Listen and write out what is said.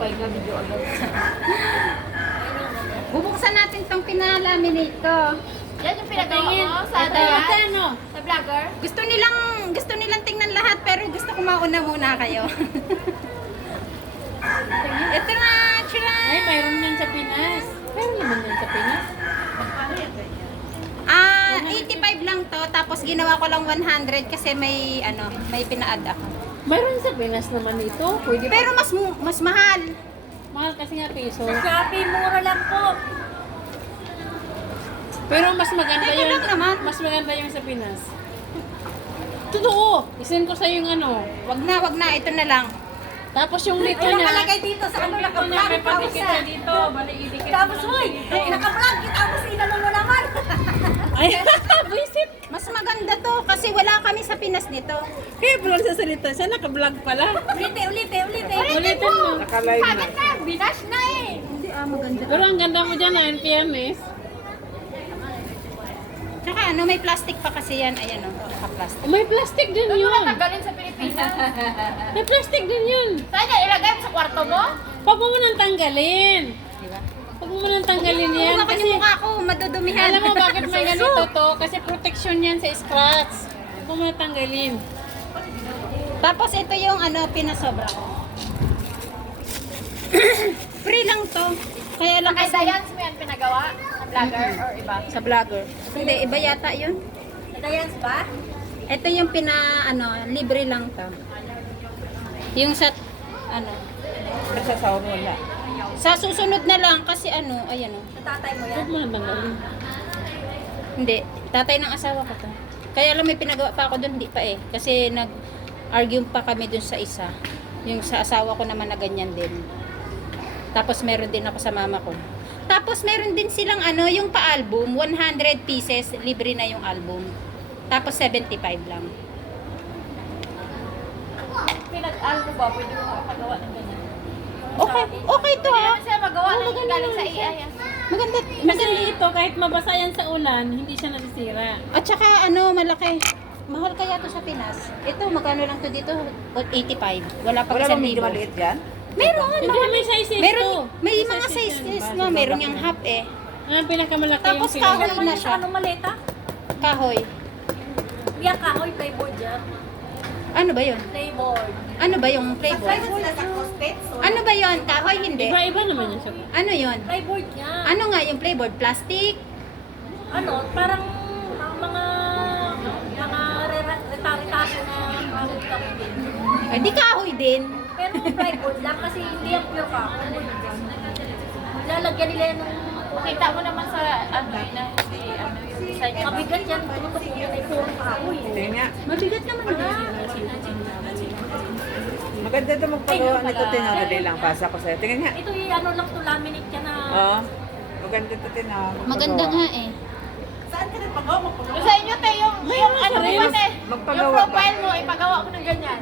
Pay nga video agad. Bubuksan natin tong pinalaminate ko. Yan yung pinagawa mo sa Ito. ano? Sa vlogger? Gusto nilang tingnan lahat pero gusto ko mauna muna kayo. Ito na, tira. Ay, mayroon yan sa Pinas. Mayroon naman yan sa Pinas. 85 lang to tapos ginawa ko lang 100 kasi may may pina-add ako. Mayroon sa Pinas naman ito. Pwede pa. Pero mas mahal. Mahal kasi nga piso. Sa Shopee, mura lang po. Pero mas maganda Teka yung lang naman. mas maganda yung sa Pinas. Totoo. Isend ko sa yung ano. Wag na, ito na lang. Tapos yung dito Ay, niya. nakalagay dito sa ano, Yung dito niya, may naka-vlog. pandikit na dito. Bali, idikit. Tapos, hoy, naka-vlog. Tapos, inano mo naman. Ay, visit. Mas maganda to kasi wala kami sa Pinas nito. Kaya pala sa salita siya, naka-vlog pala. Ulitin. Ulitin mo. Bakit na? Binash na eh. Hindi maganda. Pero ang ganda mo dyan, in fairness. Tsaka may plastic pa kasi yan. Ayan naka-plastic. May plastic din Ano yun. natanggalin sa Pilipinas? May plastic din yun. Saan niya ilagay sa kwarto mo? Huwag mo nang tanggalin. Diba? Huwag mo nang tanggalin yan. Huwag Kasi, yung mukha ko, madudumihan. alam mo bakit may ganito to? Kasi protection yan sa scratch. Huwag mo nang tanggalin. Tapos ito yung pinasobra ko. Free lang to. Kaya lang Kay kasi Dayans mo yan pinagawa? Sa vlogger or iba? sa vlogger. Hindi, iba yata yun. Sa Dayans ba? Ito yung libre lang to. Yung sa, Nagsasawag wala. sa susunod na lang kasi ayan Sa tatay mo yan? Huwag mo nang tanggalin. Hindi, tatay ng asawa ko to. Kaya lang may pinagawa pa ako doon, hindi pa eh. Kasi nag-argue pa kami doon sa isa. Yung sa asawa ko naman na ganyan din. Tapos meron din ako sa mama ko. Tapos meron din silang yung pa-album, 100 pieces, libre na yung album. Tapos 75 lang. Pinag-albo ba? Pwede mo makapagawa ng ganyan? Okay to Pwede ha. naman siya magawa ng maganda galing sa naman siya. AI. Maganda. Kasi ito, kahit mabasa yan sa ulan, hindi siya nasisira. At saka malaki. Mahal kaya to sa Pinas. Ito, magkano lang to dito? 85. Wala pa Wala isang bang medyo libo. maliit dyan? Meron. Hindi, may sizes to. Meron, may May mga sizes sizes yan. na. Meron yung half eh. Ang pinakamalaki Tapos yung kahoy pinaka- na siya. Anong maleta? Kahoy. Yan kahoy, playboard yan. Ano ba yun? Playboard. Ano ba yung playboard? Playboard na sa cosmetics. Ano ba yun? Kahoy? Hindi. Iba-iba naman yan siya. Ano yun? Playboard yan. Ano nga yung playboard? Plastic? Parang mga retaritaso na kahoy kahoy din. Ay, di kahoy din. Pero plywood lang kasi hindi yung pure kahoy. Lalagyan nila yan ng... Kita mo naman sa na design. Mabigat yan. Tumutupo yan ay pure kahoy. Tingnan nga. Mabigat naman yan. Maganda ito magpagawa nito. Tingnan, dali lang. Pasa ko sa'yo. Tingnan nga. Ito yung lang to laminate ka na... Oo. Maganda ito, tingnan. Maganda nga eh. Sa inyo tayo yung ano mo eh. Magpagawa Yung ba? profile mo, ipagawa ko ng ganyan.